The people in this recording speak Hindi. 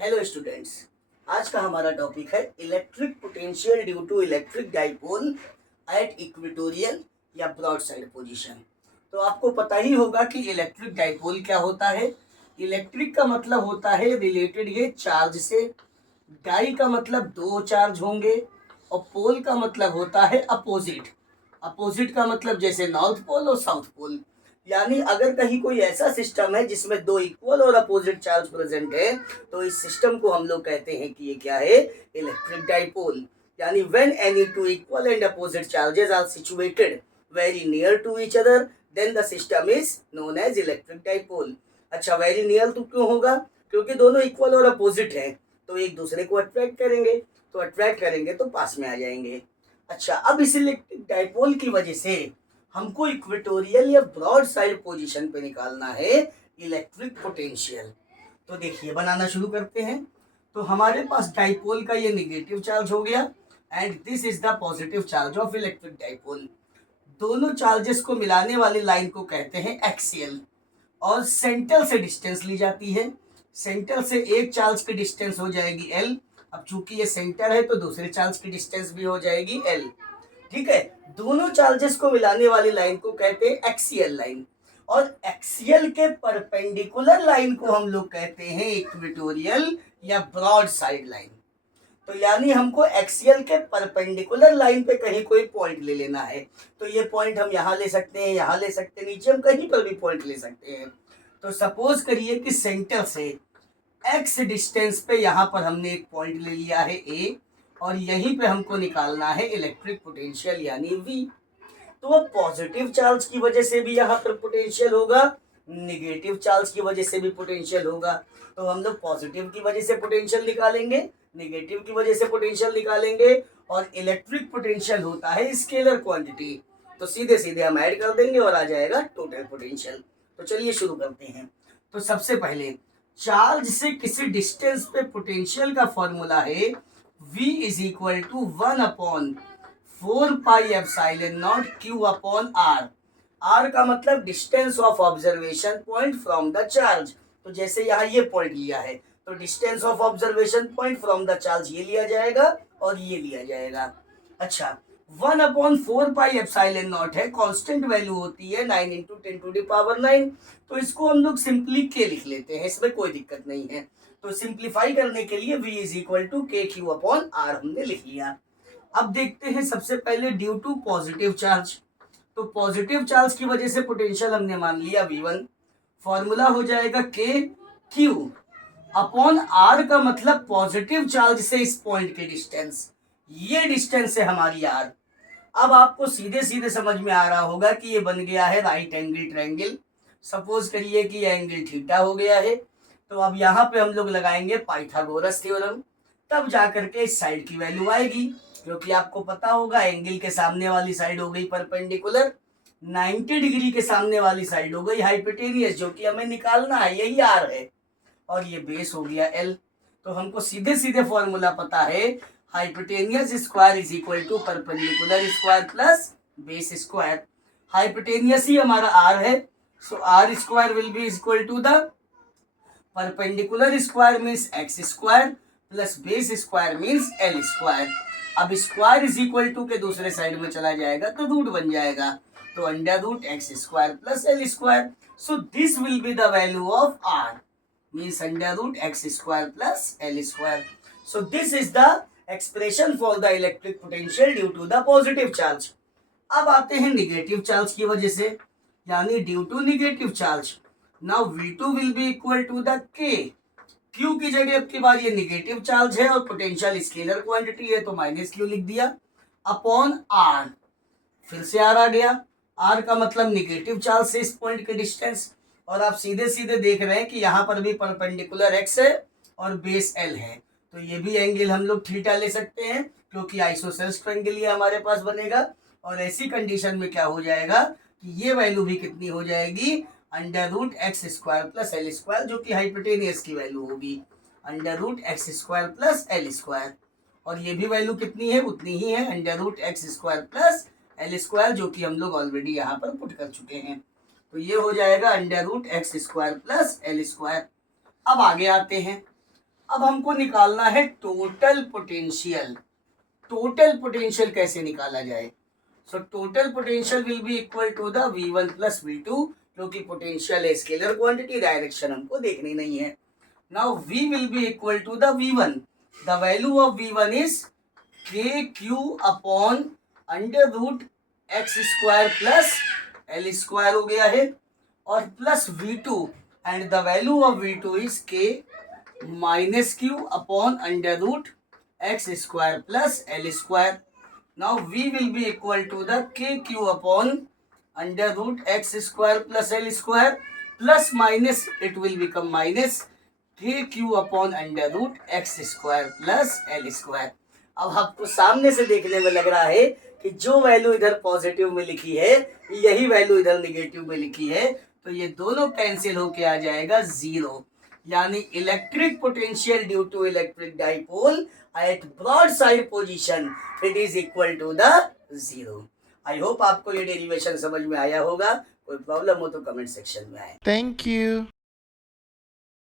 हेलो स्टूडेंट्स, आज का हमारा टॉपिक है electric potential due to electric dipole at equatorial या ब्रॉड साइड पोजीशन। तो आपको पता ही होगा कि इलेक्ट्रिक डाइपोल क्या होता है। इलेक्ट्रिक का मतलब होता है रिलेटेड ये चार्ज से, डाई का मतलब दो चार्ज होंगे और पोल का मतलब होता है अपोजिट। अपोजिट का मतलब जैसे नॉर्थ पोल और साउथ पोल। यानी अगर कहीं कोई ऐसा सिस्टम है जिसमें दो इक्वल और अपोजिट चार्ज प्रेजेंट है तो इस सिस्टम को हम लोग कहते हैं कि ये क्या है, इलेक्ट्रिक डाइपोल। यानी when any two equal and opposite charges are situated very near to each other then the system is known as electric dipole. अच्छा, वेरी नियर तो क्यों होगा? क्योंकि दोनों इक्वल और अपोजिट हैं तो एक दूसरे को अट्रैक्ट करेंगे, तो अट्रैक्ट करेंगे तो पास में आ जाएंगे। अच्छा, अब इस इलेक्ट्रिक डाइपोल की वजह से हमको इक्वेटोरियल या ब्रॉड साइड पोजीशन पे निकालना है इलेक्ट्रिक पोटेंशियल। तो देखिए, बनाना शुरू करते हैं। तो हमारे पास डाइपोल का ये नेगेटिव चार्ज हो गया and this is the positive charge of electric dipole. दोनों चार्जेस को मिलाने वाली लाइन को कहते हैं एक्सियल और सेंटर से डिस्टेंस ली जाती है। सेंटर से एक चार्ज की डिस्टेंस हो जाएगी एल। अब चूंकि ये सेंटर है तो दूसरे चार्ज की डिस्टेंस भी हो जाएगी एल। ठीक है, दोनों चार्जेस को मिलाने वाली लाइन को कहते हैं एक्सियल लाइन और एक्सियल के परपेंडिकुलर लाइन को हम लोग कहते हैं इक्वेटोरियल या ब्रॉड साइड लाइन। तो यानी हमको एक्सियल के परपेंडिकुलर लाइन पे कहीं कोई पॉइंट ले लेना है। तो ये पॉइंट हम यहाँ ले सकते हैं, यहाँ ले सकते हैं, नीचे हम कहीं पर भी पॉइंट ले सकते हैं। तो सपोज करिए कि सेंटर से एक्स डिस्टेंस पे यहाँ पर हमने एक पॉइंट ले लिया है ए और यहीं पे हमको निकालना है इलेक्ट्रिक पोटेंशियल यानी V। तो अब पॉजिटिव चार्ज की वजह से भी यहाँ पर पोटेंशियल होगा, नेगेटिव चार्ज की वजह से भी पोटेंशियल होगा। तो हम लोग पॉजिटिव की वजह से पोटेंशियल निकालेंगे, नेगेटिव की वजह से पोटेंशियल निकालेंगे और इलेक्ट्रिक पोटेंशियल होता है स्केलर क्वांटिटी। तो सीधे सीधे हम ऐड कर देंगे और आ जाएगा टोटल पोटेंशियल। तो चलिए शुरू करते हैं। तो सबसे पहले चार्ज से किसी डिस्टेंस पे पोटेंशियल का फॉर्मूला है V is equal to 1/4 pi epsilon not Q upon R। R का मतलब distance of observation point from the charge. तो जैसे यहाँ ये पॉइंट लिया है तो distance of observation point from the charge ये लिया जाएगा और ये लिया जाएगा। अच्छा, 1/4 पाई एप्सिलॉन नॉट है, कांस्टेंट वैल्यू होती है 9 इंटू 10⁹ तो इसको हम लोग सिंपली के लिख लेते हैं, इसमें कोई दिक्कत नहीं है। तो सिंप्लीफाई करने के लिए V is equal to KQ upon R हमने लिख लिया। अब देखते हैं सबसे पहले ड्यू टू पॉजिटिव चार्ज। तो पॉजिटिव चार्ज की वजह से पोटेंशियल हमने मान लिया V1। फॉर्मूला हो जाएगा KQ अपॉन R का मतलब पॉजिटिव चार्ज से इस पॉइंट के डिस्टेंस, ये डिस्टेंस है हमारी R। अब आपको सीधे सीधे समझ में आ रहा होगा कि ये बन गया है राइट एंगल ट्रायंगल। सपोज करिए कि ये एंगल थीटा हो गया है। तो अब यहाँ पे हम लोग लगाएंगे पाइथागोरस थ्योरम, तब जाकर के इस साइड की वैल्यू आएगी। क्योंकि आपको पता होगा एंगल के सामने वाली साइड हो गई परपेंडिकुलर, 90 डिग्री के सामने वाली साइड हो गई हाइपोटेनियस, जो कि हमें निकालना है, यही R है। और ये बेस हो गया L। तो हमको सीधे सीधे फॉर्मूला पता है, hypotenuse square is equal to perpendicular square plus base square. Hypotenuse ही हमारा R है, so R square will be equal to the perpendicular square means x square plus base square means l square. अब स्क्वायर इज इक्वल टू के दूसरे साइड में चला जाएगा तो रूट बन जाएगा, तो under root x square plus L square. So this will be the value of R means under root x square plus L square. So this is the expression for the electric potential due to the positive charge. अब आते हैं निगेटिव चार्ज की वजह से, यानी due to negative charge. Now V2 will be equal to the K। Q की जगह अब की बार ये निगेटिव चार्ज है और पोटेंशियल स्केलर क्वांटिटी है तो माइनस Q लिख दिया अपॉन R। फिर से R आ गया, R का मतलब निगेटिव चार्ज से इस पॉइंट के डिस्टेंस। और आप सीधे सीधे देख रहे हैं कि यहाँ पर भी परपेंडिकुलर X है और बेस L है, तो ये भी एंगल हम लोग थीटा ले सकते हैं क्योंकि आइसोसेलेस ट्रायंगल ये हमारे पास बनेगा। और ऐसी कंडीशन में क्या हो जाएगा कि ये वैल्यू भी कितनी हो जाएगी, under root x square plus L square, जो कि हाइपोटेनियस की वैल्यू होगी under root x square plus L square. और ये भी वैल्यू कितनी है, उतनी ही है, under root x square plus L square, जो कि हम लोग ऑलरेडी यहाँ पर पुट कर चुके हैं। तो ये हो जाएगा under root x square plus L square. अब आगे आते हैं, अब हमको निकालना है टोटल पोटेंशियल। टोटल पोटेंशियल कैसे निकाला जाए? So total potential will be equal to the V1 plus V2, क्योंकि पोटेंशियल है स्केलर क्वांटिटी, डायरेक्शन हमको देखनी नहीं है। Now V will be equal to the V1, the value of V1 is KQ upon under root x square plus L square हो गया है, और plus V2 and the value of V2 is K minus Q upon under root x square plus L square. Now V will be equal to the KQ upon under root x square plus L square, plus minus it will become minus KQ upon under root x square plus L square। अब आपको सामने से देखने में लग रहा है कि जो वैल्यू इधर पॉजिटिव में लिखी है यही वैल्यू इधर निगेटिव में लिखी है, तो ये दोनों कैंसिल होके आ जाएगा जीरो, यानी electric potential due to electric dipole at broad side position it is equal to the zero. I hope आपको ये डेरिवेशन समझ में आया होगा। कोई प्रॉब्लम हो तो कमेंट सेक्शन में आए। Thank you.